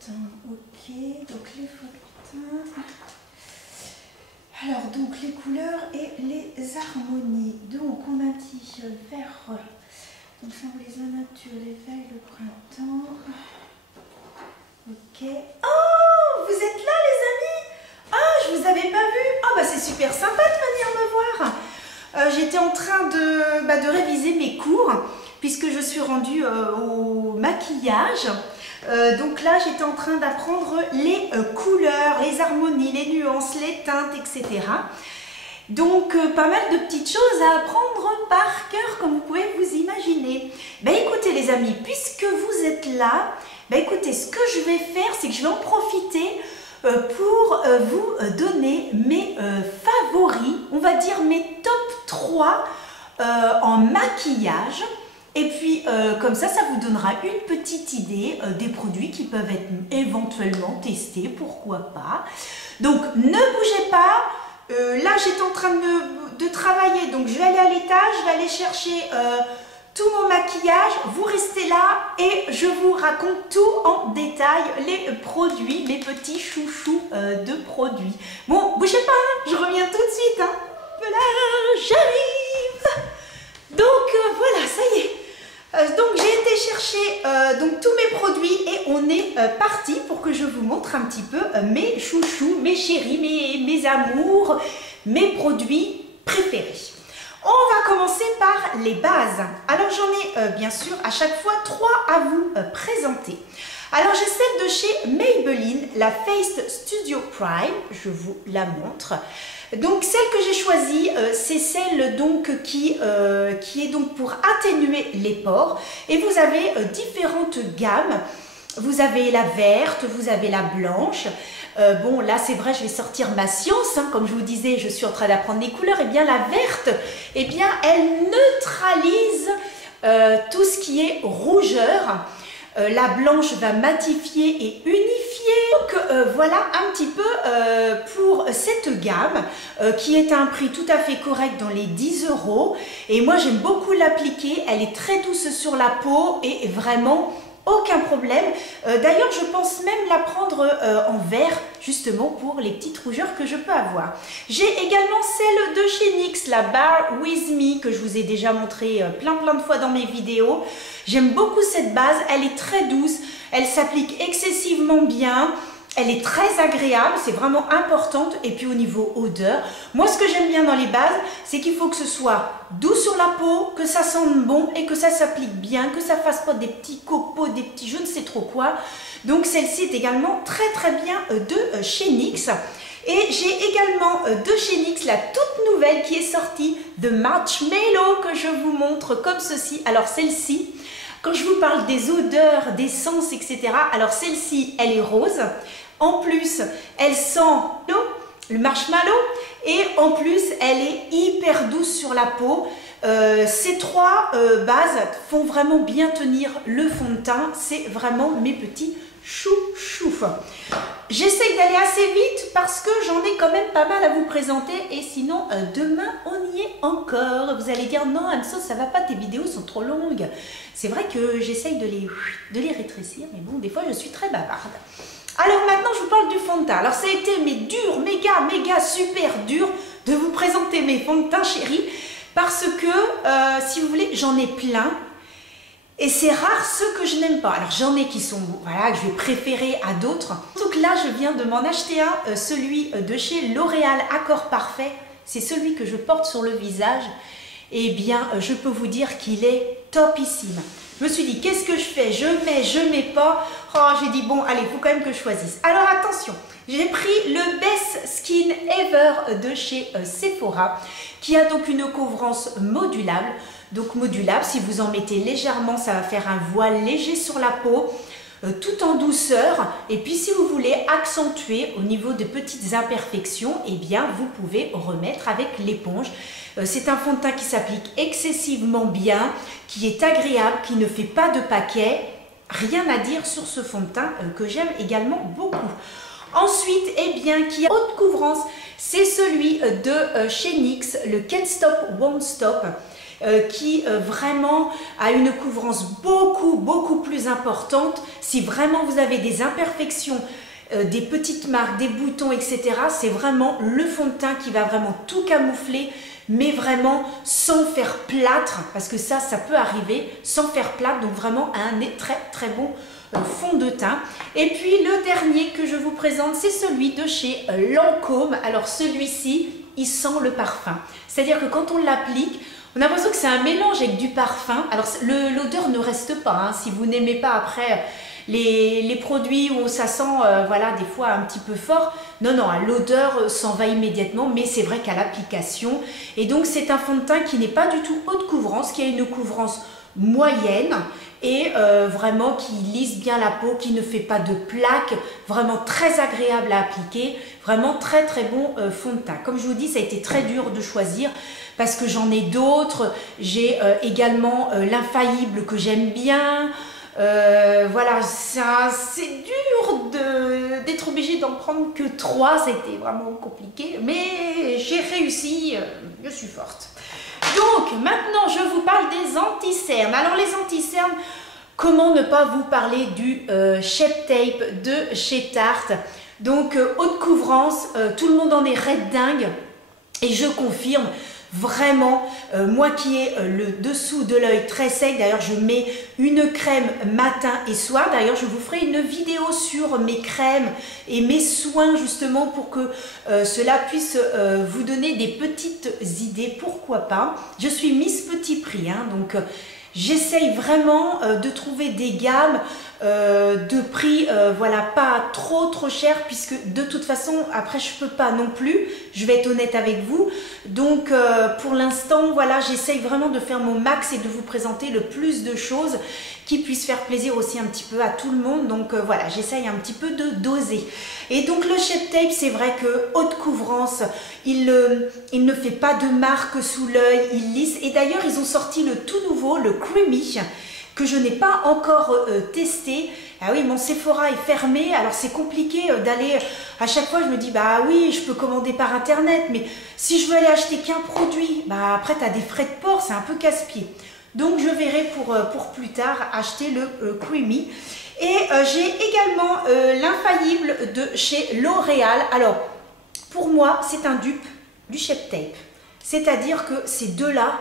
teint. Ok, donc les faux teints. Alors, donc les couleurs et les harmonies. Donc, on a dit vert. Donc, symbolisant la nature, l'éveil, le printemps. Ok. Oh, vous êtes là, les amis? Ah, je vous avais pas vu. Ah, bah c'est super sympa de venir me voir. J'étais en train de réviser mes cours puisque je suis rendue au maquillage. Donc là, j'étais en train d'apprendre les couleurs, les harmonies, les nuances, les teintes, etc. Donc, pas mal de petites choses à apprendre par cœur, comme vous pouvez vous imaginer. Ben écoutez les amis, puisque vous êtes là, ben écoutez, ce que je vais faire, c'est que je vais en profiter pour vous donner mes favoris, on va dire mes top 3 en maquillage. Et puis, comme ça vous donnera une petite idée des produits qui peuvent être éventuellement testés, pourquoi pas. Donc, ne bougez pas. Là, j'étais en train de travailler, donc je vais aller à l'étage, je vais aller chercher tout mon maquillage. Vous restez là et je vous raconte tout en détail, les produits, les petits chouchous de produits. Bon, bougez pas, hein, je reviens tout de suite. Hein. Voilà, j'arrive. Donc, voilà, ça y est. Donc j'ai été chercher donc tous mes produits et on est parti pour que je vous montre un petit peu mes chouchous, mes chéris, mes amours, mes produits préférés. On va commencer par les bases. Alors j'en ai bien sûr à chaque fois 3 à vous présenter. Alors j'ai celle de chez Maybelline, la Face Studio Prime, je vous la montre. Donc celle que j'ai choisie, c'est celle donc qui est donc pour atténuer les pores. Et vous avez différentes gammes. Vous avez la verte, vous avez la blanche. Bon là c'est vrai, je vais sortir ma science, hein, comme je vous disais, je suis en train d'apprendre les couleurs. Et bien la verte, eh bien elle neutralise tout ce qui est rougeur. La blanche va matifier et unifier. Donc voilà un petit peu pour cette gamme qui est à un prix tout à fait correct dans les 10 €. Et moi j'aime beaucoup l'appliquer, elle est très douce sur la peau et vraiment aucun problème. D'ailleurs je pense même la prendre en vert justement pour les petites rougeurs que je peux avoir. J'ai également celle de chez NYX, la Bare With Me, que je vous ai déjà montré plein de fois dans mes vidéos. J'aime beaucoup cette base, elle est très douce, elle s'applique excessivement bien. Elle est très agréable, c'est vraiment importante. Et puis au niveau odeur, moi ce que j'aime bien dans les bases, c'est qu'il faut que ce soit doux sur la peau, que ça sente bon et que ça s'applique bien, que ça fasse pas des petits copeaux, des petits je ne sais trop quoi. Donc celle-ci est également très bien de chez NYX. Et j'ai également de chez NYX la toute nouvelle qui est sortie de Marshmallow que je vous montre comme ceci. Alors celle-ci, quand je vous parle des odeurs, des sens, etc. Alors celle-ci, elle est rose. En plus, elle sent le marshmallow et en plus, elle est hyper douce sur la peau. Ces 3 bases font vraiment bien tenir le fond de teint. C'est vraiment mes petits chouchous. J'essaie d'aller assez vite parce que j'en ai quand même pas mal à vous présenter et sinon demain on y est encore. Vous allez dire non Anne-Sauce, ça va pas, tes vidéos sont trop longues. C'est vrai que j'essaye de les rétrécir, mais bon, des fois je suis très bavarde. Alors maintenant je vous parle du fond de teint. Alors ça a été dur, méga super dur de vous présenter mes fonds de teint chéris parce que si vous voulez j'en ai plein. Et c'est rare ceux que je n'aime pas. Alors j'en ai qui sont, voilà, que je vais préférer à d'autres. Donc là, je viens de m'en acheter un, celui de chez L'Oréal Accord Parfait. C'est celui que je porte sur le visage. Eh bien, je peux vous dire qu'il est topissime. Je me suis dit, qu'est-ce que je fais? Je mets pas. Oh, j'ai dit, bon, allez, il faut quand même que je choisisse. Alors attention, j'ai pris le Best Skin Ever de chez Sephora, qui a donc une couvrance modulable. Donc modulable, si vous en mettez légèrement, ça va faire un voile léger sur la peau, tout en douceur. Et puis si vous voulez accentuer au niveau de petites imperfections, eh bien vous pouvez remettre avec l'éponge. C'est un fond de teint qui s'applique excessivement bien, qui est agréable, qui ne fait pas de paquet. Rien à dire sur ce fond de teint que j'aime également beaucoup. Ensuite, eh bien, qui a haute couvrance, c'est celui de chez NYX, le Can't Stop Won't Stop, qui vraiment a une couvrance beaucoup plus importante. Si vraiment vous avez des imperfections, des petites marques, des boutons, etc., c'est vraiment le fond de teint qui va vraiment tout camoufler, mais vraiment sans faire plâtre, parce que ça peut arriver, sans faire plâtre, donc vraiment un très bon fond de teint. Et puis le dernier que je vous présente, c'est celui de chez Lancôme. Alors celui-ci, il sent le parfum, c'est-à-dire que quand on l'applique, on a l'impression que c'est un mélange avec du parfum. Alors l'odeur ne reste pas, hein, si vous n'aimez pas après les produits où ça sent voilà, des fois un petit peu fort. Non, l'odeur s'en va immédiatement, mais c'est vrai qu'à l'application. Et donc c'est un fond de teint qui n'est pas du tout haute couvrance, qui a une couvrance moyenne et vraiment qui lisse bien la peau, qui ne fait pas de plaques, vraiment très agréable à appliquer, vraiment très bon fond de teint. Comme je vous dis, ça a été très dur de choisir parce que j'en ai d'autres. J'ai également l'Infaillible que j'aime bien. Voilà, c'est dur d'être obligé d'en prendre que 3, c'était vraiment compliqué, mais j'ai réussi, je suis forte. Donc maintenant je vous parle des anti-cernes. Alors les anti-cernes, comment ne pas vous parler du Shape Tape de chez Tarte. Donc haute couvrance, tout le monde en est red dingue et je confirme. Vraiment, moi qui ai le dessous de l'œil très sec, d'ailleurs je mets une crème matin et soir. D'ailleurs je vous ferai une vidéo sur mes crèmes et mes soins justement pour que cela puisse vous donner des petites idées, pourquoi pas. Je suis Miss Petit Prix, hein, donc j'essaye vraiment de trouver des gammes de prix, voilà, pas trop cher, puisque de toute façon après je peux pas non plus, je vais être honnête avec vous. Donc pour l'instant voilà, j'essaye vraiment de faire mon max et de vous présenter le plus de choses qui puissent faire plaisir aussi un petit peu à tout le monde. Donc voilà, j'essaye un petit peu de doser. Et donc le Shape Tape, c'est vrai que haute couvrance, il ne fait pas de marque sous l'œil, il lisse. Et d'ailleurs ils ont sorti le tout nouveau, le Creamy, que je n'ai pas encore testé. Ah oui, mon Sephora est fermé, alors c'est compliqué d'aller, à chaque fois je me dis, bah oui, je peux commander par internet, mais si je veux aller acheter qu'un produit, bah après tu as des frais de port, c'est un peu casse-pied. Donc je verrai pour plus tard acheter le Creamy. Et j'ai également l'Infaillible de chez L'Oréal. Alors, pour moi, c'est un dupe du Shape Tape. C'est-à-dire que ces deux-là,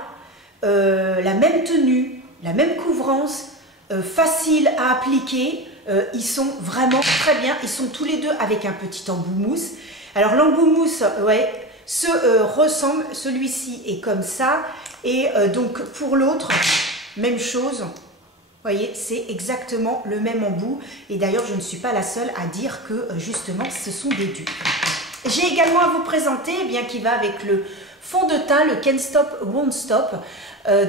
la même tenue, la même couvrance, facile à appliquer, ils sont vraiment très bien. Ils sont tous les deux avec un petit embout mousse. Alors l'embout mousse, ouais, se ressemble. Celui-ci est comme ça. Et donc pour l'autre, même chose. Vous voyez, c'est exactement le même embout. Et d'ailleurs, je ne suis pas la seule à dire que justement, ce sont des dupes. J'ai également à vous présenter, eh bien, qui va avec le fond de teint, le Can't Stop Won't Stop.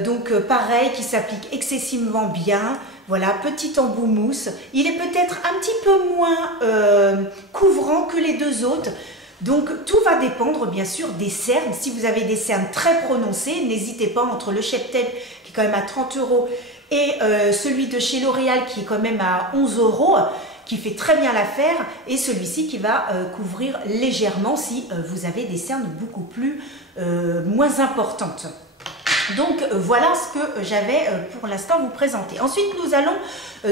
Donc pareil, qui s'applique excessivement bien. Voilà, petit embout mousse. Il est peut-être un petit peu moins couvrant que les deux autres. Donc tout va dépendre bien sûr des cernes. Si vous avez des cernes très prononcées, n'hésitez pas, entre le Shape Tape qui est quand même à 30 € et celui de chez L'Oréal qui est quand même à 11 €, qui fait très bien l'affaire, et celui-ci qui va couvrir légèrement si vous avez des cernes beaucoup plus moins importantes. Donc voilà ce que j'avais pour l'instant vous présenter. Ensuite nous allons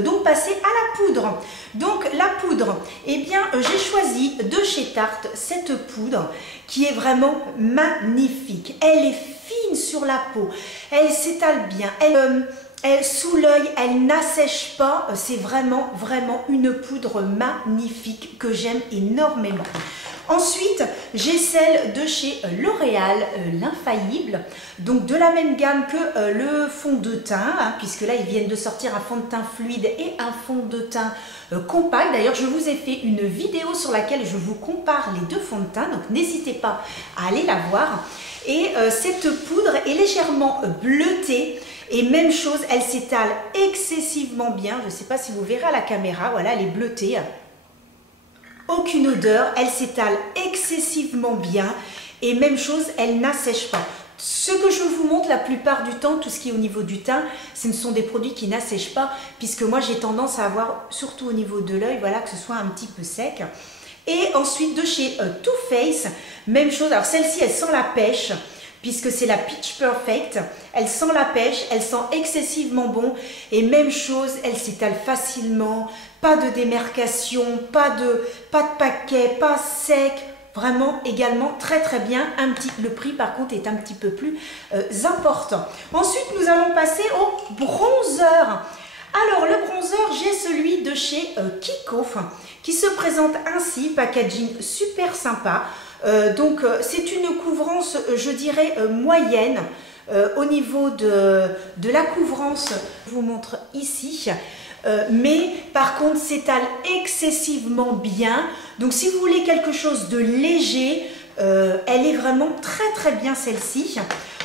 donc passer à la poudre. Donc la poudre, eh bien j'ai choisi de chez Tarte cette poudre qui est vraiment magnifique. Elle est fine sur la peau, elle s'étale bien, elle sous l'œil, elle n'assèche pas. C'est vraiment une poudre magnifique que j'aime énormément. Ensuite, j'ai celle de chez L'Oréal, l'Infaillible, donc de la même gamme que le fond de teint, hein, puisque là ils viennent de sortir un fond de teint fluide et un fond de teint compact. D'ailleurs, je vous ai fait une vidéo sur laquelle je vous compare les deux fonds de teint, donc n'hésitez pas à aller la voir. Et cette poudre est légèrement bleutée. Et même chose, elle s'étale excessivement bien. Je ne sais pas si vous verrez à la caméra, voilà, elle est bleutée. Aucune odeur, elle s'étale excessivement bien. Et même chose, elle n'assèche pas. Ce que je vous montre la plupart du temps, tout ce qui est au niveau du teint, ce ne sont des produits qui n'assèchent pas, puisque moi j'ai tendance à avoir, surtout au niveau de l'œil, voilà, que ce soit un petit peu sec. Et ensuite de chez Too Faced, même chose. Alors celle-ci, elle sent la pêche, puisque c'est la Peach Perfect. Elle sent la pêche, elle sent excessivement bon et même chose, elle s'étale facilement, pas de démarcation, pas de paquet, pas sec. Vraiment également très très bien. Le prix par contre est un petit peu plus important. Ensuite nous allons passer au bronzer. Alors le bronzer, j'ai celui de chez Kiko qui se présente ainsi, packaging super sympa. Donc c'est une couvrance je dirais moyenne au niveau de la couvrance. Je vous montre ici. Mais par contre s'étale excessivement bien, donc si vous voulez quelque chose de léger, elle est vraiment très très bien celle-ci.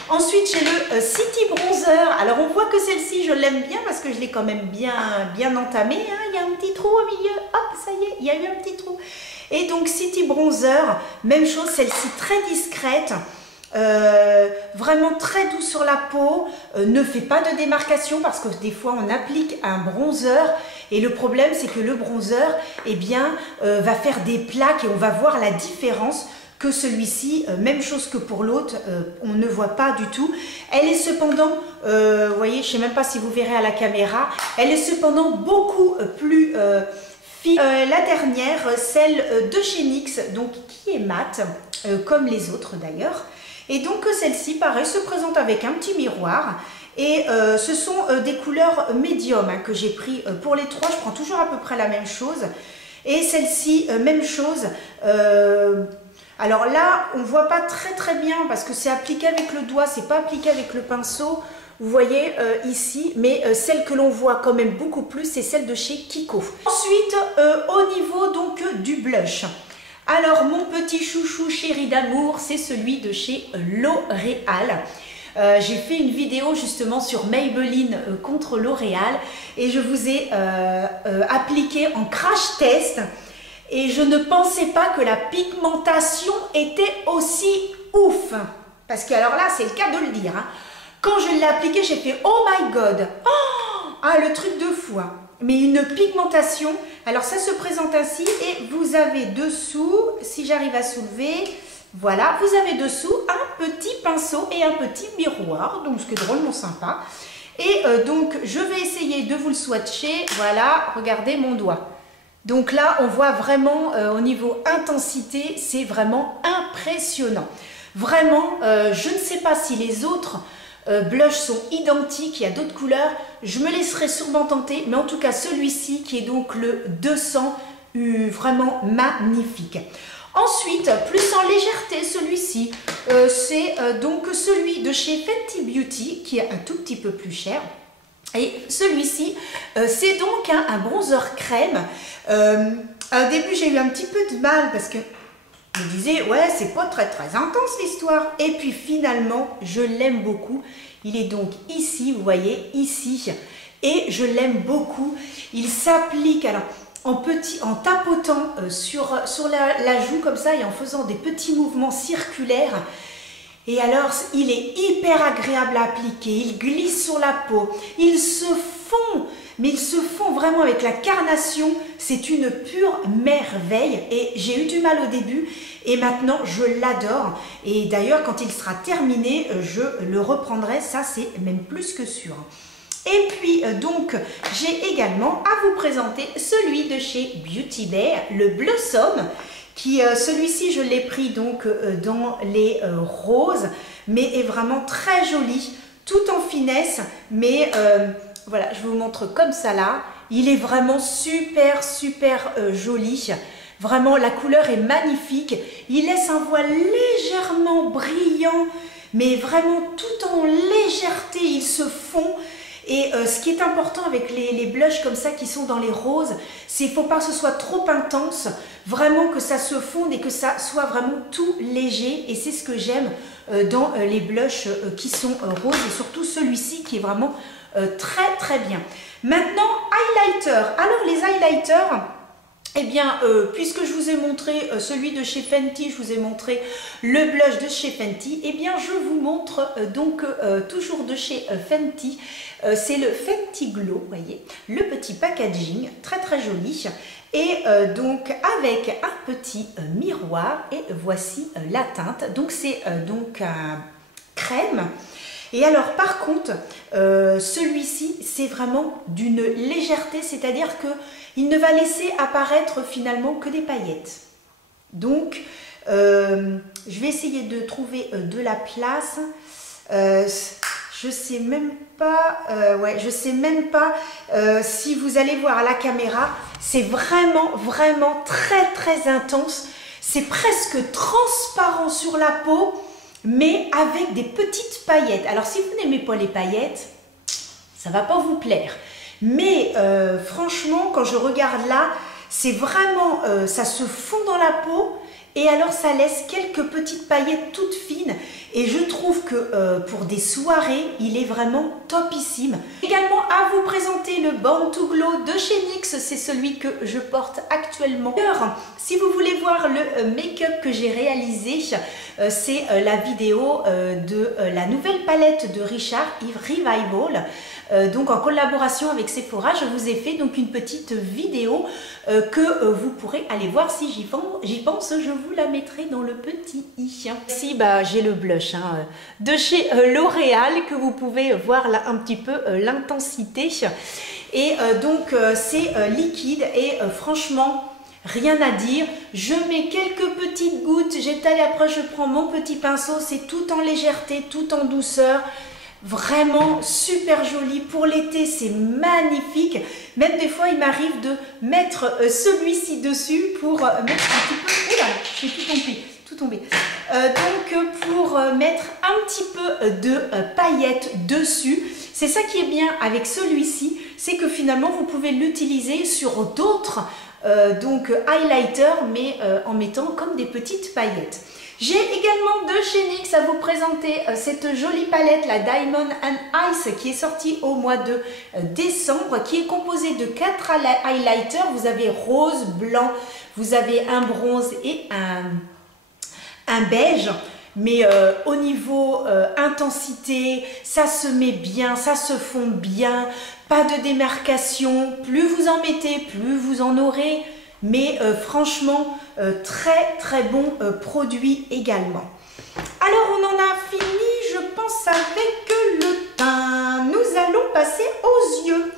Ensuite j'ai le City Bronzer. Alors on voit que celle-ci je l'aime bien parce que je l'ai quand même bien entamée, hein. Il y a un petit trou au milieu, hop ça y est, il y a eu un petit trou. Et donc City Bronzer, même chose, celle-ci très discrète. Vraiment très doux sur la peau, ne fait pas de démarcation parce que des fois on applique un bronzer et le problème c'est que le bronzer eh bien, va faire des plaques et on va voir la différence que celui-ci, même chose que pour l'autre, on ne voit pas du tout. Elle est cependant, vous voyez, je ne sais même pas si vous verrez à la caméra, elle est cependant beaucoup plus fine. La dernière, celle de chez NYX, donc qui est mate, comme les autres d'ailleurs. Et donc celle-ci, pareil, se présente avec un petit miroir. Et ce sont des couleurs médium hein, que j'ai pris pour les trois. Je prends toujours à peu près la même chose. Et celle-ci, même chose. Alors là, on ne voit pas très très bien parce que c'est appliqué avec le doigt, c'est pas appliqué avec le pinceau. Vous voyez ici, mais celle que l'on voit quand même beaucoup plus, c'est celle de chez Kiko. Ensuite, au niveau donc du blush. Alors, mon petit chouchou chéri d'amour, c'est celui de chez L'Oréal. J'ai fait une vidéo justement sur Maybelline contre L'Oréal et je vous ai appliqué en crash test et je ne pensais pas que la pigmentation était aussi ouf. Parce que alors là, c'est le cas de le dire. Hein. Quand je l'ai appliqué, j'ai fait « Oh my God !» Ah, le truc de fou hein. Mais une pigmentation, alors ça se présente ainsi et vous avez dessous, si j'arrive à soulever, voilà, vous avez dessous un petit pinceau et un petit miroir, donc ce qui est drôlement sympa. Et donc je vais essayer de vous le swatcher, voilà, regardez mon doigt. Donc là on voit vraiment au niveau intensité, c'est vraiment impressionnant. Vraiment, je ne sais pas si les autres blushs sont identiques, il y a d'autres couleurs, je me laisserai sûrement tenter, mais en tout cas celui-ci qui est donc le 200, vraiment magnifique. Ensuite, plus en légèreté, celui-ci, c'est donc celui de chez Fenty Beauty qui est un tout petit peu plus cher. Et celui-ci, c'est donc un bronzer crème. Au début, j'ai eu un petit peu de mal parce que je me disais, ouais, c'est pas très intense l'histoire. Et puis finalement, je l'aime beaucoup. Il est donc ici, vous voyez, ici. Et je l'aime beaucoup. Il s'applique alors en tapotant sur la joue comme ça et en faisant des petits mouvements circulaires. Et alors, il est hyper agréable à appliquer. Il glisse sur la peau. Il se fond. Mais ils se font vraiment avec la carnation, c'est une pure merveille et j'ai eu du mal au début et maintenant je l'adore et d'ailleurs quand il sera terminé, je le reprendrai, ça c'est même plus que sûr. Et puis donc j'ai également à vous présenter celui de chez Beauty Bay, le Blossom, qui celui-ci je l'ai pris donc dans les roses, mais est vraiment très joli, tout en finesse, mais... voilà, je vous montre comme ça là. Il est vraiment super joli. Vraiment, la couleur est magnifique. Il laisse un voile légèrement brillant, mais vraiment tout en légèreté. Il se fond. Et ce qui est important avec les blushs comme ça qui sont dans les roses, c'est qu'il ne faut pas que ce soit trop intense. Vraiment que ça se fonde et que ça soit vraiment tout léger. Et c'est ce que j'aime dans les blushs qui sont roses. Et surtout celui-ci qui est vraiment... très bien. Maintenant, highlighter. Alors les highlighters, eh bien, puisque je vous ai montré celui de chez Fenty, je vous ai montré le blush de chez Fenty, eh bien, je vous montre donc toujours de chez Fenty, c'est le Fenty Glow, vous voyez, le petit packaging, très joli, et donc avec un petit miroir, et voici la teinte. Donc c'est donc un crème. Et alors par contre, celui-ci, c'est vraiment d'une légèreté, c'est-à-dire qu'il ne va laisser apparaître finalement que des paillettes. Donc, je vais essayer de trouver de la place. Je sais même pas, je sais même pas si vous allez voir à la caméra, c'est vraiment très intense. C'est presque transparent sur la peau, mais avec des petites paillettes. Alors si vous n'aimez pas les paillettes, ça va pas vous plaire. Mais franchement, quand je regarde là, c'est vraiment, ça se fond dans la peau. Et alors ça laisse quelques petites paillettes toutes fines et je trouve que pour des soirées, il est vraiment topissime. Également à vous présenter le Born to Glow de chez NYX, c'est celui que je porte actuellement. Alors, si vous voulez voir le make-up que j'ai réalisé, c'est la vidéo de la nouvelle palette de Richard Yves Revival. Donc en collaboration avec Sephora, je vous ai fait donc une petite vidéo que vous pourrez aller voir si j'y pense, je vous la mettrai dans le petit i. Ici, j'ai le blush de chez L'Oréal que vous pouvez voir là un petit peu l'intensité. Et donc c'est liquide et franchement, rien à dire. Je mets quelques petites gouttes, j'étale et après je prends mon petit pinceau, c'est tout en légèreté, tout en douceur. Vraiment super joli pour l'été, c'est magnifique. Même des fois, il m'arrive de mettre celui-ci dessus pour mettre un petit peu. Oula, j'ai tout tombé. Donc pour mettre un petit peu de paillettes dessus. C'est ça qui est bien avec celui-ci, c'est que finalement vous pouvez l'utiliser sur d'autres highlighters, mais en mettant comme des petites paillettes. J'ai également de chez NYX à vous présenter cette jolie palette, la Diamond and Ice, qui est sortie au mois de décembre, qui est composée de 4 highlighters. Vous avez rose, blanc, vous avez un bronze et un beige. Mais au niveau intensité, ça se met bien, ça se fond bien, pas de démarcation. Plus vous en mettez, plus vous en aurez. Mais franchement, très bon produit également. Alors, on en a fini, je pense, avec le teint. Nous allons passer aux yeux.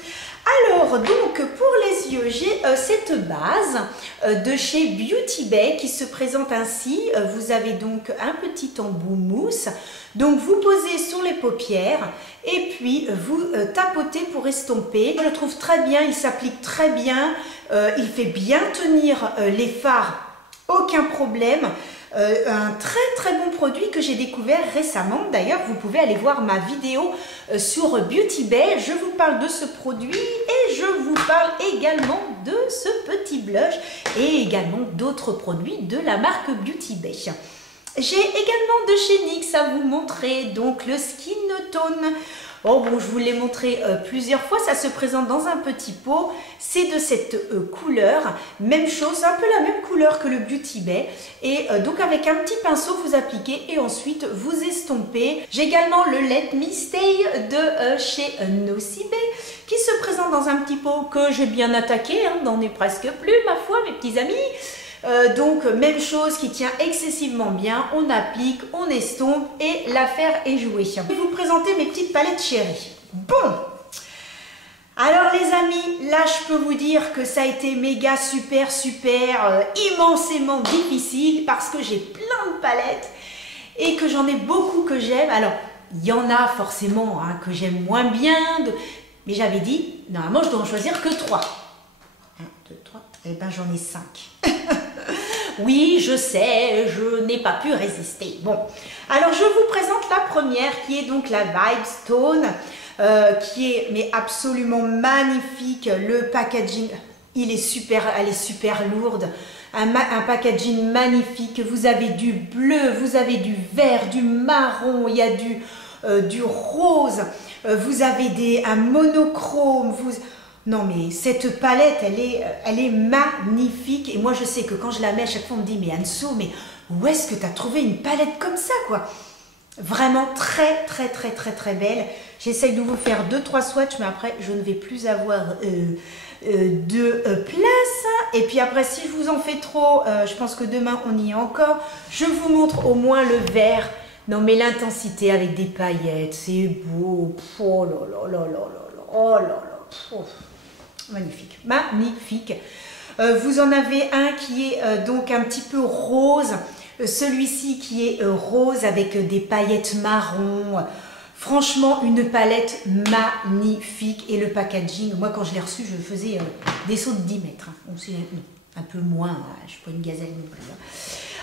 Alors, donc, pour les yeux, j'ai cette base de chez Beauty Bay qui se présente ainsi. Vous avez donc un petit embout mousse. Donc, vous posez sur les paupières et puis vous tapotez pour estomper. Je le trouve très bien, il s'applique très bien. Il fait bien tenir les fards, aucun problème. Un très bon produit que j'ai découvert récemment. D'ailleurs, vous pouvez aller voir ma vidéo sur Beauty Bay. Je vous parle de ce produit et je vous parle également de ce petit blush et également d'autres produits de la marque Beauty Bay. J'ai également de chez NYX à vous montrer donc le Skin Tone. Oh bon, je vous l'ai montré plusieurs fois, ça se présente dans un petit pot, c'est de cette couleur, même chose, un peu la même couleur que le Beauty Bay, et donc avec un petit pinceau vous appliquez et ensuite vous estompez. J'ai également le Let Me Stay de chez Nocibé qui se présente dans un petit pot que j'ai bien attaqué, n'en est presque plus ma foi mes petits amis. Donc même chose qui tient excessivement bien, on applique, on estompe et l'affaire est jouée. Je vais vous présenter mes petites palettes chéries. Bon, alors les amis, là je peux vous dire que ça a été méga super immensément difficile parce que j'ai plein de palettes et que j'en ai beaucoup que j'aime. Alors il y en a forcément que j'aime moins bien, mais j'avais dit normalement je dois en choisir que 3. 1, 2, 3, et ben j'en ai 5. Oui, je sais, je n'ai pas pu résister. Bon, alors je vous présente la première qui est donc la Vibe Stone, qui est mais absolument magnifique. Le packaging, elle est super lourde. Un packaging magnifique. Vous avez du bleu, vous avez du vert, du marron, il y a du rose. Vous avez un monochrome. Non mais cette palette, elle est magnifique et moi je sais que quand je la mets à chaque fois on me dit mais Anso, mais où est-ce que tu as trouvé une palette comme ça quoi? Vraiment très belle. J'essaye de vous faire 2-3 swatchs mais après je ne vais plus avoir de place. Et puis après si je vous en fais trop, je pense que demain on y est encore. Je vous montre au moins le vert Non mais l'intensité avec des paillettes, c'est beau. Oh là là là là là là. Oh là là. Oh. Magnifique, magnifique. Vous en avez un qui est donc un petit peu rose. Celui-ci qui est rose avec des paillettes marron. Franchement, une palette magnifique. Et le packaging, moi quand je l'ai reçu, je faisais des sauts de 10 mètres. Donc c'est un peu moins, je ne suis pas une gazelle non plus.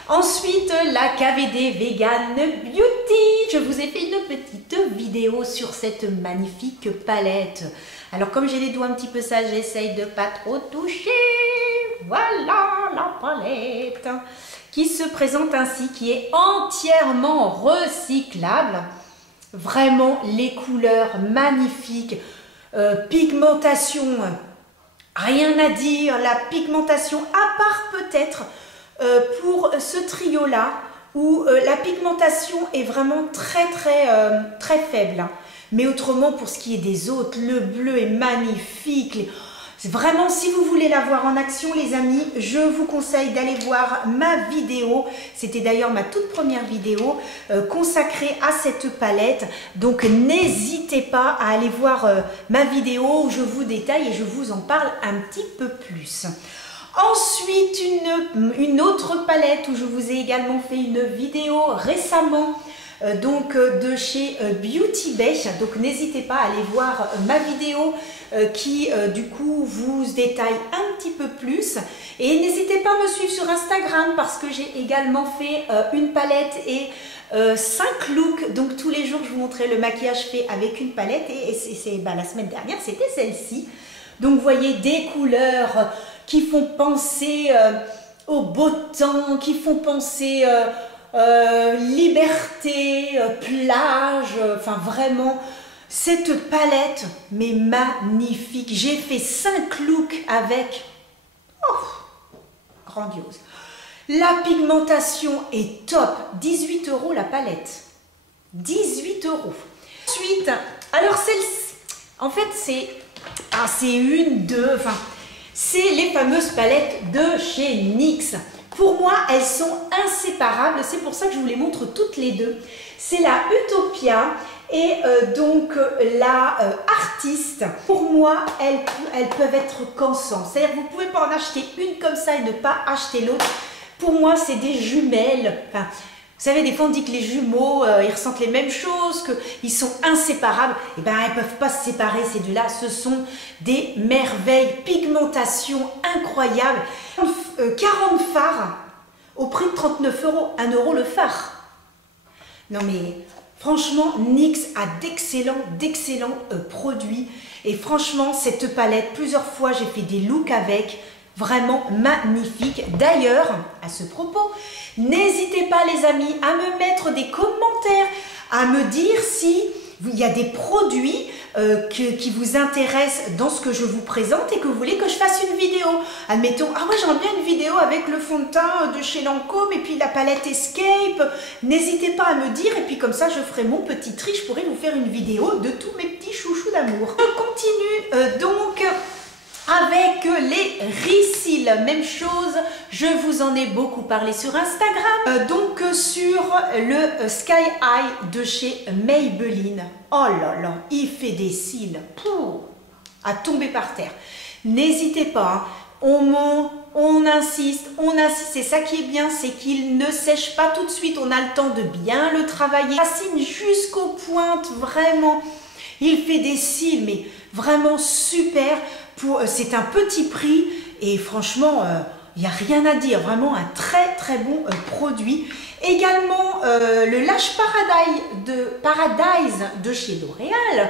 Ensuite, la KVD Vegan Beauty. Je vous ai fait une petite vidéo sur cette magnifique palette. Alors comme j'ai les doigts un petit peu sales, j'essaye de pas trop toucher. Voilà la palette qui se présente ainsi, qui est entièrement recyclable. Vraiment les couleurs magnifiques, pigmentation, rien à dire, la pigmentation à part peut-être pour ce trio là où la pigmentation est vraiment très faible. Mais autrement pour ce qui est des autres, le bleu est magnifique. Vraiment, si vous voulez la voir en action, les amis, je vous conseille d'aller voir ma vidéo. C'était d'ailleurs ma toute première vidéo consacrée à cette palette. Donc, n'hésitez pas à aller voir ma vidéo où je vous détaille et je vous en parle un petit peu plus. Ensuite, une autre palette où je vous ai également fait une vidéo récemment. Donc de chez Beauty Bay, donc n'hésitez pas à aller voir ma vidéo qui du coup vous détaille un petit peu plus, et n'hésitez pas à me suivre sur Instagram parce que j'ai également fait une palette et 5 looks. Donc tous les jours je vous montrais le maquillage fait avec une palette, et la semaine dernière c'était celle-ci. Donc vous voyez des couleurs qui font penser au beau temps, qui font penser liberté, plage, enfin vraiment cette palette mais magnifique. J'ai fait 5 looks avec, grandiose. La pigmentation est top, 18 € la palette, 18 €. Ensuite, alors celle-ci, en fait c'est les fameuses palettes de chez NYX. Pour moi, elles sont inséparables, c'est pour ça que je vous les montre toutes les deux. C'est la Utopia et donc la Artiste. Pour moi, elles peuvent être cansantes. C'est-à-dire que vous ne pouvez pas en acheter une comme ça et ne pas acheter l'autre. Pour moi, c'est des jumelles. Enfin, vous savez, des fois on dit que les jumeaux, ils ressentent les mêmes choses, qu'ils sont inséparables. Eh bien, elles ne peuvent pas se séparer, ces deux-là. Ce sont des merveilles, pigmentation incroyable. 40 fards au prix de 39 €, 1 € le fard. Non mais franchement, NYX a d'excellents produits. Et franchement, cette palette, plusieurs fois j'ai fait des looks avec, vraiment magnifique. D'ailleurs, à ce propos, n'hésitez pas les amis à me mettre des commentaires, à me dire si il y a des produits qui vous intéressent dans ce que je vous présente et que vous voulez que je fasse une vidéo. Admettons, ah ouais, j'aimerais bien une vidéo avec le fond de teint de chez Lancôme et puis la palette Escape. N'hésitez pas à me dire, et puis comme ça je ferai mon petit tri, je pourrai vous faire une vidéo de tous mes petits chouchous d'amour. Je continue donc avec les Reseal, même chose, je vous en ai beaucoup parlé sur Instagram, donc sur le Sky High de chez Maybelline. Oh là là, il fait des cils à tomber par terre. N'hésitez pas, hein, on monte, on insiste, c'est ça qui est bien, c'est qu'il ne sèche pas tout de suite, on a le temps de bien le travailler. Racine jusqu'aux pointes, vraiment, il fait des cils, mais vraiment super. C'est un petit prix et franchement, il n'y a rien à dire. Vraiment un très bon produit. Également, le Lash Paradise de chez L'Oréal.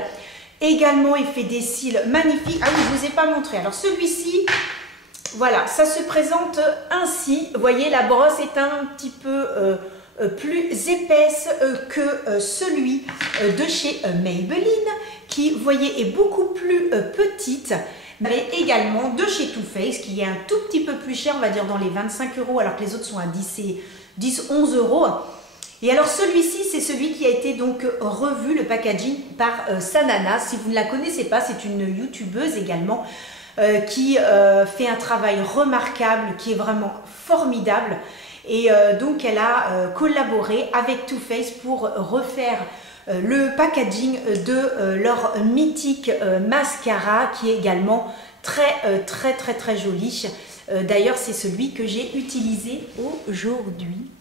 Également, il fait des cils magnifiques. Ah oui, je ne vous ai pas montré. Alors celui-ci, voilà, ça se présente ainsi. Vous voyez, la brosse est un petit peu plus épaisse que celui de chez Maybelline, qui, vous voyez, est beaucoup plus petite. Mais également de chez Too Faced, qui est un tout petit peu plus cher, on va dire dans les 25 €, alors que les autres sont à 10-11 €. Et alors celui-ci, c'est celui qui a été donc revu, le packaging, par Sanana. Si vous ne la connaissez pas, c'est une youtubeuse également qui fait un travail remarquable, qui est vraiment formidable. Et donc elle a collaboré avec Too Faced pour refaire le packaging de leur mythique mascara qui est également très joli. D'ailleurs c'est celui que j'ai utilisé aujourd'hui.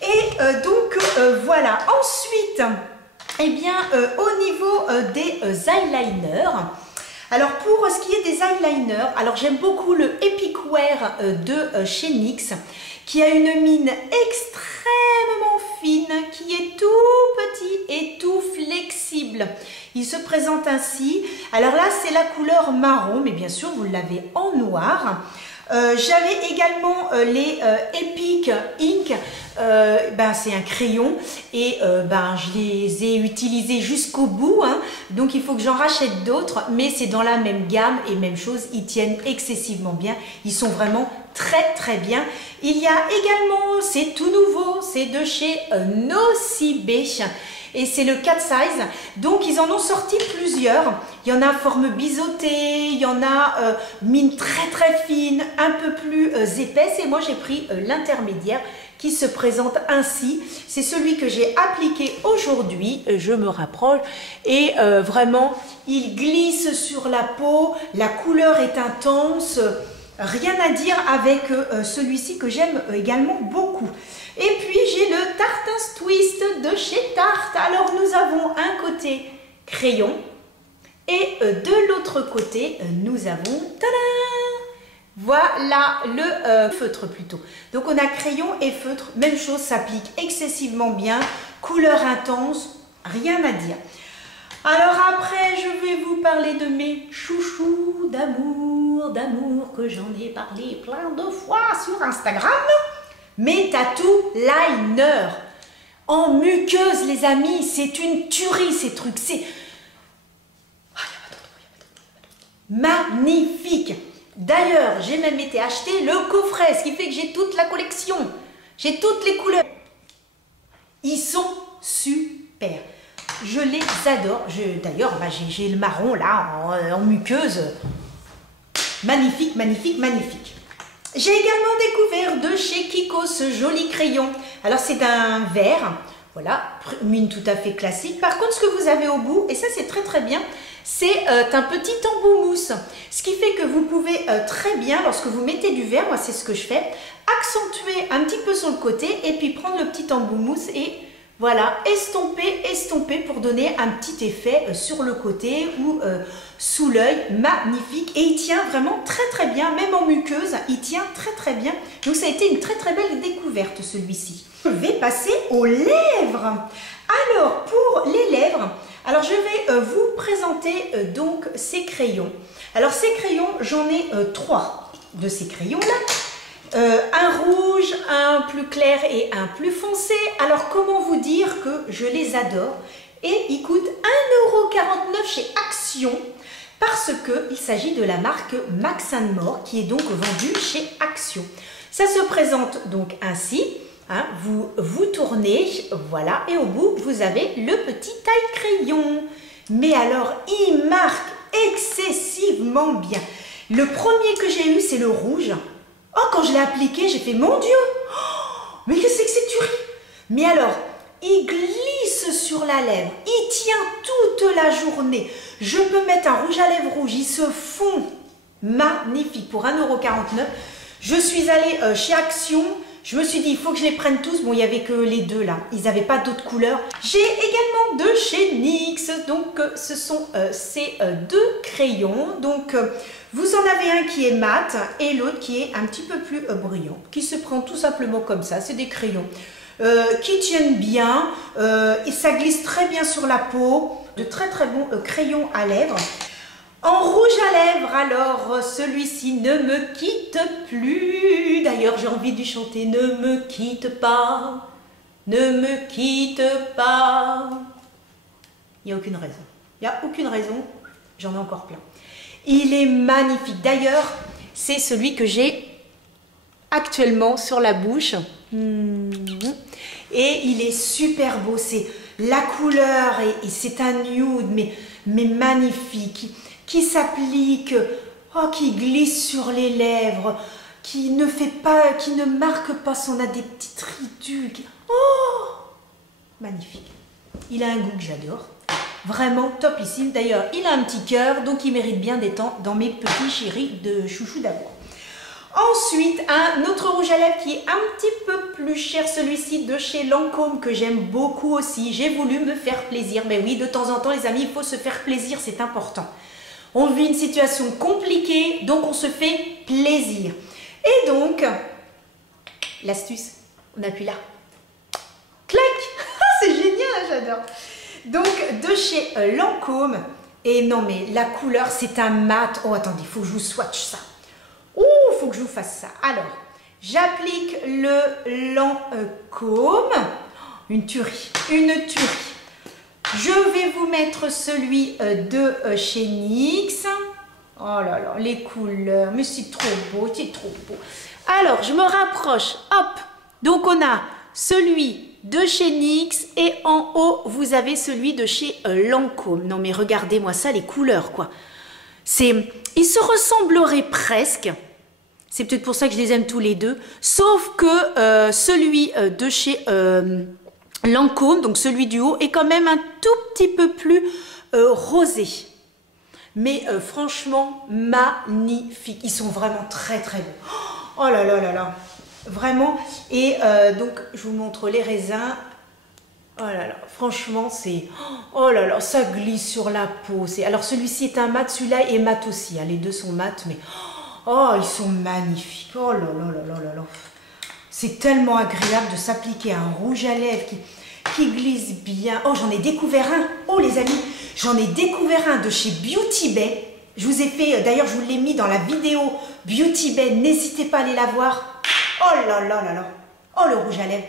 Et donc voilà. Ensuite, eh bien, au niveau des eyeliners, alors pour ce qui est des eyeliners, alors j'aime beaucoup le Epic Wear de chez NYX, qui a une mine extrêmement fine, qui est tout petit et tout flexible. Il se présente ainsi. Alors là, c'est la couleur marron, mais bien sûr, vous l'avez en noir. J'avais également les Epic Ink, c'est un crayon et je les ai utilisés jusqu'au bout, hein, donc il faut que j'en rachète d'autres, mais c'est dans la même gamme et même chose, ils tiennent excessivement bien, ils sont vraiment très bien. Il y a également, c'est tout nouveau, c'est de chez Nocibé. Et c'est le 4 size, donc ils en ont sorti plusieurs. Il y en a forme biseautée, il y en a mine très fine, un peu plus épaisse. Et moi j'ai pris l'intermédiaire qui se présente ainsi. C'est celui que j'ai appliqué aujourd'hui, je me rapproche. Et vraiment, il glisse sur la peau, la couleur est intense. Rien à dire avec celui-ci que j'aime également beaucoup. Et puis j'ai le Tarte's Twist de chez Tarte. Alors nous avons un côté crayon et de l'autre côté nous avons, tada, voilà le feutre plutôt. Donc on a crayon et feutre, même chose, s'applique excessivement bien, couleur intense, rien à dire. Alors après je vais vous parler de mes chouchous d'amour que j'en ai parlé plein de fois sur Instagram. Mes tattoo liners en muqueuse, les amis, c'est une tuerie ces trucs, c'est magnifique. D'ailleurs, j'ai même été acheter le coffret, ce qui fait que j'ai toute la collection, j'ai toutes les couleurs. Ils sont super, je les adore. D'ailleurs, j'ai le marron là en muqueuse, magnifique. J'ai également découvert de chez Kiko ce joli crayon. Alors c'est un vert, voilà, mine tout à fait classique. Par contre, ce que vous avez au bout, et ça c'est très bien, c'est un petit embout mousse. Ce qui fait que vous pouvez très bien, lorsque vous mettez du vert, moi c'est ce que je fais, accentuer un petit peu sur le côté et puis prendre le petit embout mousse et voilà, estomper pour donner un petit effet sur le côté ou sous l'œil, magnifique. Et il tient vraiment très bien, même en muqueuse, il tient très bien. Donc ça a été une très belle découverte celui-ci. Je vais passer aux lèvres. Alors pour les lèvres, alors je vais vous présenter donc ces crayons. Alors ces crayons, j'en ai 3 de ces crayons-là. Un rouge, un plus clair et un plus foncé. Alors comment vous dire que je les adore? Et ils coûtent 1,49 € chez Action parce qu'il s'agit de la marque Max & More qui est donc vendue chez Action. Ça se présente donc ainsi, hein, vous tournez, voilà, et au bout vous avez le petit taille-crayon. Mais alors il marque excessivement bien. Le premier que j'ai eu c'est le rouge. Oh, quand je l'ai appliqué, j'ai fait mon Dieu, oh, mais qu'est-ce que c'est que cette tuerie? Mais alors, il glisse sur la lèvre, il tient toute la journée. Je peux mettre un rouge à lèvres rouge, il se fond. Magnifique, pour 1,49 €. Je suis allée chez Action, je me suis dit, il faut que je les prenne tous. Bon, il n'y avait que les deux là, ils n'avaient pas d'autres couleurs. J'ai également de chez NYX, donc ce sont ces deux crayons. Donc, vous en avez un qui est mat et l'autre qui est un petit peu plus brillant, qui se prend tout simplement comme ça. C'est des crayons qui tiennent bien et ça glisse très bien sur la peau. De très bons crayons à lèvres. En rouge à lèvres, alors celui-ci ne me quitte plus. D'ailleurs, j'ai envie de chanter. Ne me quitte pas, ne me quitte pas. Il n'y a aucune raison. Il n'y a aucune raison. J'en ai encore plein. Il est magnifique. D'ailleurs, c'est celui que j'ai actuellement sur la bouche. Et il est super beau. C'est la couleur et c'est un nude, mais magnifique. Qui s'applique, oh, qui glisse sur les lèvres. qui ne fait pas, qui ne marque pas son a des petites ridules. Oh, magnifique. Il a un goût que j'adore. Vraiment topissime. D'ailleurs, il a un petit cœur, donc il mérite bien d'être dans mes petits chéris de chouchou d'amour. Ensuite, un autre rouge à lèvres qui est un petit peu plus cher, celui-ci de chez Lancôme, que j'aime beaucoup aussi. J'ai voulu me faire plaisir. Mais oui, de temps en temps, les amis, il faut se faire plaisir, c'est important. On vit une situation compliquée, donc on se fait plaisir. Et donc, l'astuce, on appuie là. Clac. C'est génial, j'adore. Donc, de chez Lancôme. Et non, mais la couleur, c'est un mat. Oh, attendez, il faut que je vous swatch ça. Ouh, il faut que je vous fasse ça. Alors, j'applique le Lancôme. Une tuerie, une tuerie. Je vais vous mettre celui de chez NYX. Oh là là, les couleurs, mais c'est trop beau, c'est trop beau. Alors, je me rapproche, hop. Donc, on a celui de chez NYX et en haut, vous avez celui de chez Lancôme. Non, mais regardez-moi ça, les couleurs, quoi. Ils se ressembleraient presque. C'est peut-être pour ça que je les aime tous les deux. Sauf que celui de chez Lancôme, donc celui du haut, est quand même un tout petit peu plus rosé. Mais franchement, magnifique. Ils sont vraiment très très beaux. Oh là là là là. Vraiment. Et donc, je vous montre les raisins. Oh là là, franchement, c'est... Oh là là, ça glisse sur la peau. Alors, celui-ci est un mat, celui-là est mat aussi. Hein. Les deux sont mat, mais... Oh, ils sont magnifiques. Oh là là là là là là. C'est tellement agréable de s'appliquer un rouge à lèvres qui glisse bien. Oh, j'en ai découvert un. Oh, les amis, j'en ai découvert un de chez Beauty Bay. Je vous ai fait... D'ailleurs, je vous l'ai mis dans la vidéo Beauty Bay. N'hésitez pas à aller la voir. Oh là là là là. Oh, le rouge à lèvres.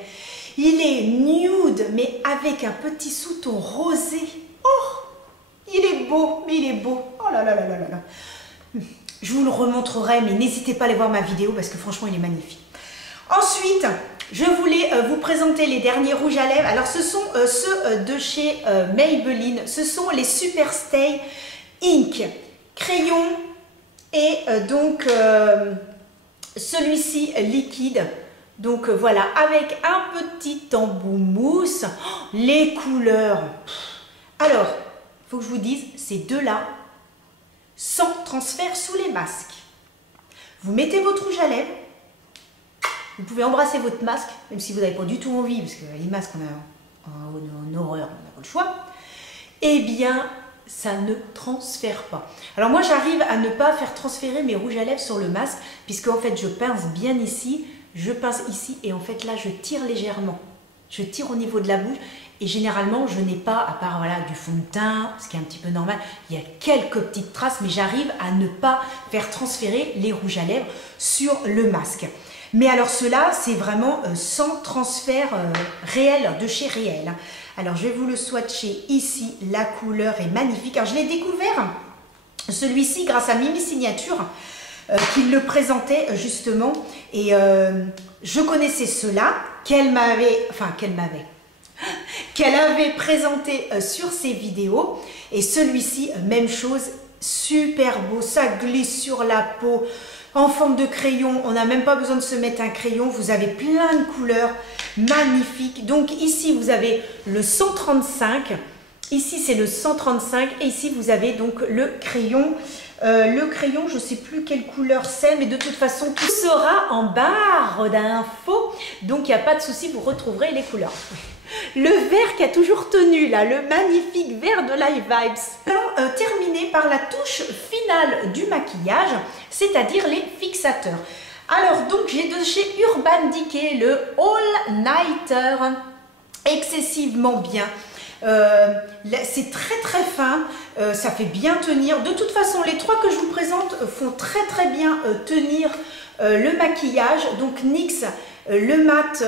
Il est nude, mais avec un petit sous-ton rosé. Oh, il est beau, mais il est beau. Oh là là là là là là. Je vous le remontrerai, mais n'hésitez pas à aller voir ma vidéo parce que franchement, il est magnifique. Ensuite, je voulais vous présenter les derniers rouges à lèvres. Alors, ce sont ceux de chez Maybelline. Ce sont les Super Stay Ink. Crayon et donc celui-ci liquide. Donc voilà, avec un petit embout mousse. Oh, les couleurs. Alors, il faut que je vous dise, ces deux-là, sans transfert sous les masques. Vous mettez votre rouge à lèvres. Vous pouvez embrasser votre masque, même si vous n'avez pas du tout envie, parce que les masques, on a en horreur, on n'a pas le choix. Eh bien, ça ne transfère pas. Alors moi, j'arrive à ne pas faire transférer mes rouges à lèvres sur le masque, puisque en fait, je pince bien ici. Je pince ici et en fait là je tire légèrement, je tire au niveau de la bouche et généralement je n'ai pas, à part voilà, du fond de teint, ce qui est un petit peu normal, il y a quelques petites traces mais j'arrive à ne pas faire transférer les rouges à lèvres sur le masque. Mais alors cela c'est vraiment sans transfert réel de chez Réel. Alors je vais vous le swatcher ici, la couleur est magnifique. Alors je l'ai découvert celui-ci grâce à Mimi Signature. Qu'il le présentait justement et je connaissais cela qu'elle avait présenté sur ses vidéos et celui-ci même chose, super beau, ça glisse sur la peau en forme de crayon, on n'a même pas besoin de se mettre un crayon, vous avez plein de couleurs magnifiques. Donc ici vous avez le 135, ici c'est le 135 et ici vous avez donc le crayon. Je ne sais plus quelle couleur c'est, mais de toute façon, tout sera en barre d'infos. Donc, il n'y a pas de souci, vous retrouverez les couleurs. Le vert qui a toujours tenu, là, le magnifique vert de Live Vibes. Alors, terminé par la touche finale du maquillage, c'est-à-dire les fixateurs. Alors, donc, j'ai de chez Urban Decay le All Nighter, excessivement bien. C'est très très fin, ça fait bien tenir. De toute façon, les trois que je vous présente font très très bien tenir le maquillage. Donc NYX, le mat,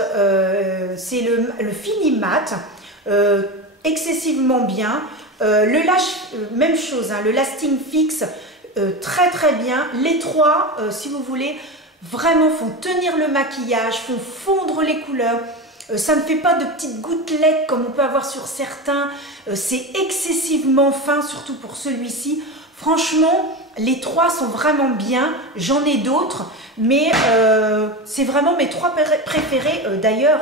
c'est le fini mat, excessivement bien. Le lash, même chose, hein, le lasting fix, très très bien. Les trois, si vous voulez, vraiment font tenir le maquillage, font fondre les couleurs. Ça ne fait pas de petites gouttelettes comme on peut avoir sur certains. C'est excessivement fin, surtout pour celui-ci. Franchement, les 3 sont vraiment bien. J'en ai d'autres, mais c'est vraiment mes 3 préférés. D'ailleurs,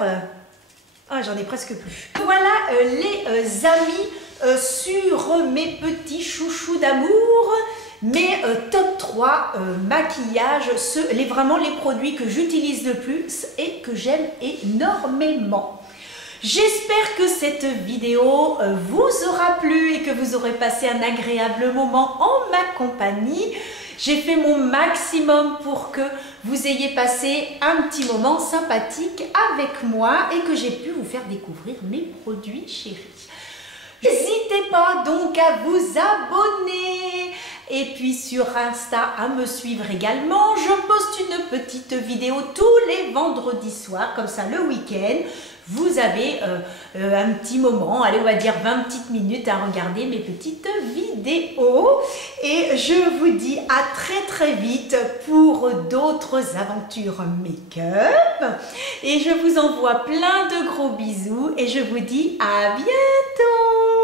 j'en ai presque plus. Voilà les amis sur mes petits chouchous d'amour. Mes top 3 maquillage, vraiment les produits que j'utilise le plus et que j'aime énormément. J'espère que cette vidéo vous aura plu et que vous aurez passé un agréable moment en ma compagnie. J'ai fait mon maximum pour que vous ayez passé un petit moment sympathique avec moi et que j'ai pu vous faire découvrir mes produits chéris. N'hésitez pas donc à vous abonner et puis sur Insta à me suivre également. Je poste une petite vidéo tous les vendredis soirs, comme ça le week-end. Vous avez un petit moment, allez on va dire 20 petites minutes à regarder mes petites vidéos. Et je vous dis à très vite pour d'autres aventures make-up. Et je vous envoie plein de gros bisous et je vous dis à bientôt.